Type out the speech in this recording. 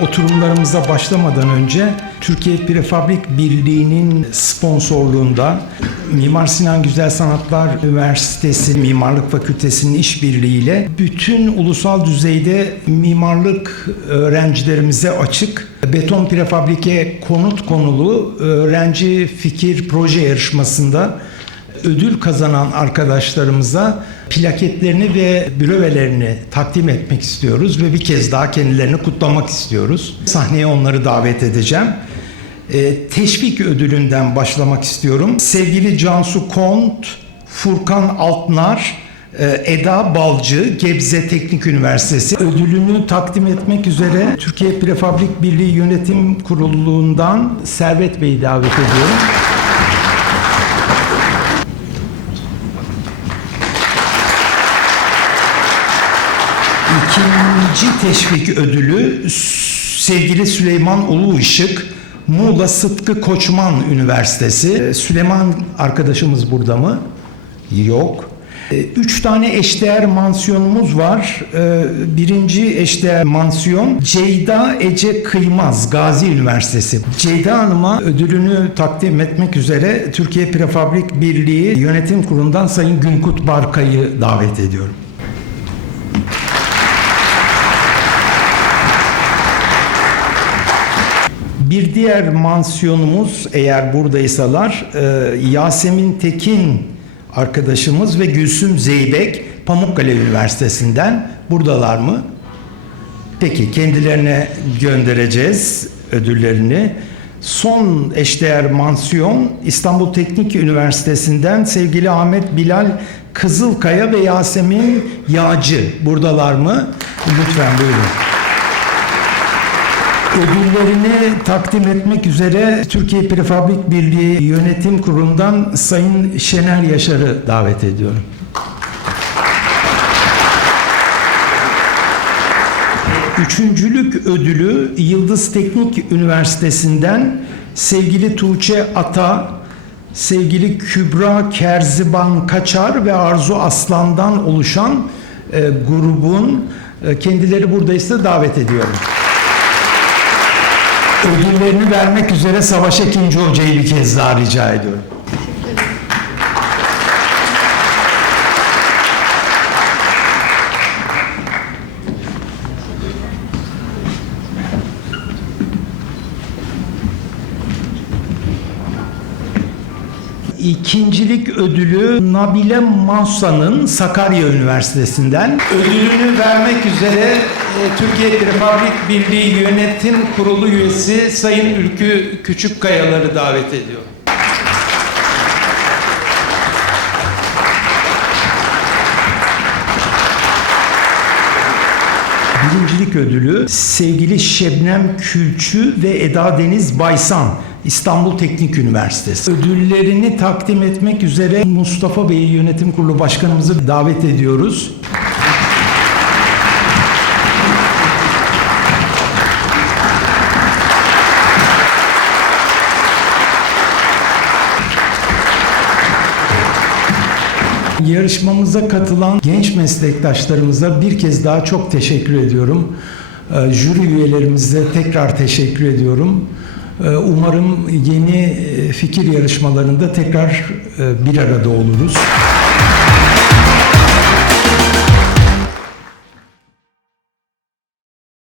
Oturumlarımıza başlamadan önce Türkiye Prefabrik Birliği'nin sponsorluğunda Mimar Sinan Güzel Sanatlar Üniversitesi Mimarlık Fakültesi'nin işbirliğiyle bütün ulusal düzeyde mimarlık öğrencilerimize açık beton prefabrike konut konulu öğrenci fikir proje yarışmasında ödül kazanan arkadaşlarımıza plaketlerini ve bürövelerini takdim etmek istiyoruz ve bir kez daha kendilerini kutlamak istiyoruz. Sahneye onları davet edeceğim. Ee, teşvik ödülünden başlamak istiyorum. Sevgili Cansu Kont, Furkan Altnar, e, Eda Balcı, Gebze Teknik Üniversitesi ödülünü takdim etmek üzere Türkiye Prefabrik Birliği Yönetim Kurulu'ndan Servet Bey'i davet ediyorum. İkinci teşvik ödülü sevgili Süleyman Ulu Işık, Muğla Sıtkı Koçman Üniversitesi. Ee, Süleyman arkadaşımız burada mı? Yok. Ee, Üç tane eşdeğer mansiyonumuz var. Ee, Birinci eşdeğer mansiyon Ceyda Ece Kıymaz Gazi Üniversitesi. Ceyda Hanım'a ödülünü takdim etmek üzere Türkiye Prefabrik Birliği Yönetim Kurulu'ndan Sayın Günkut Barkay'ı davet ediyorum. Bir diğer mansiyonumuz eğer buradaysalar e, Yasemin Tekin arkadaşımız ve Gülsüm Zeybek Pamukkale Üniversitesi'nden buradalar mı? Peki kendilerine göndereceğiz ödüllerini. Son eşdeğer mansiyon İstanbul Teknik Üniversitesi'nden sevgili Ahmet Bilal Kızılkaya ve Yasemin Yağcı buradalar mı? Lütfen buyurun. Ödüllerini takdim etmek üzere Türkiye Prefabrik Birliği Yönetim Kurulu'ndan Sayın Şener Yaşar'ı davet ediyorum. Üçüncülük ödülü Yıldız Teknik Üniversitesi'nden sevgili Tuğçe Ata, sevgili Kübra Kerziban Kaçar ve Arzu Aslan'dan oluşan e, grubun e, kendileri buradaysa davet ediyorum. Ödüllerini vermek üzere Savaş Ekinci Hoca'yı bir kez daha rica ediyorum. İkincilik ödülü Nabile Mansa'nın Sakarya Üniversitesi'nden. Ödülünü vermek üzere e, Türkiye Prefabrik Birliği Yönetim Kurulu üyesi Sayın Ülkü Küçükkayaları davet ediyorum. Birincilik ödülü sevgili Şebnem Külçü ve Eda Deniz Baysan İstanbul Teknik Üniversitesi. Ödüllerini takdim etmek üzere Mustafa Bey'i Yönetim Kurulu Başkanımızı davet ediyoruz. Yarışmamıza katılan genç meslektaşlarımıza bir kez daha çok teşekkür ediyorum. Ee, Jüri üyelerimize tekrar teşekkür ediyorum. Ee, Umarım yeni e, fikir yarışmalarında tekrar e, bir arada oluruz.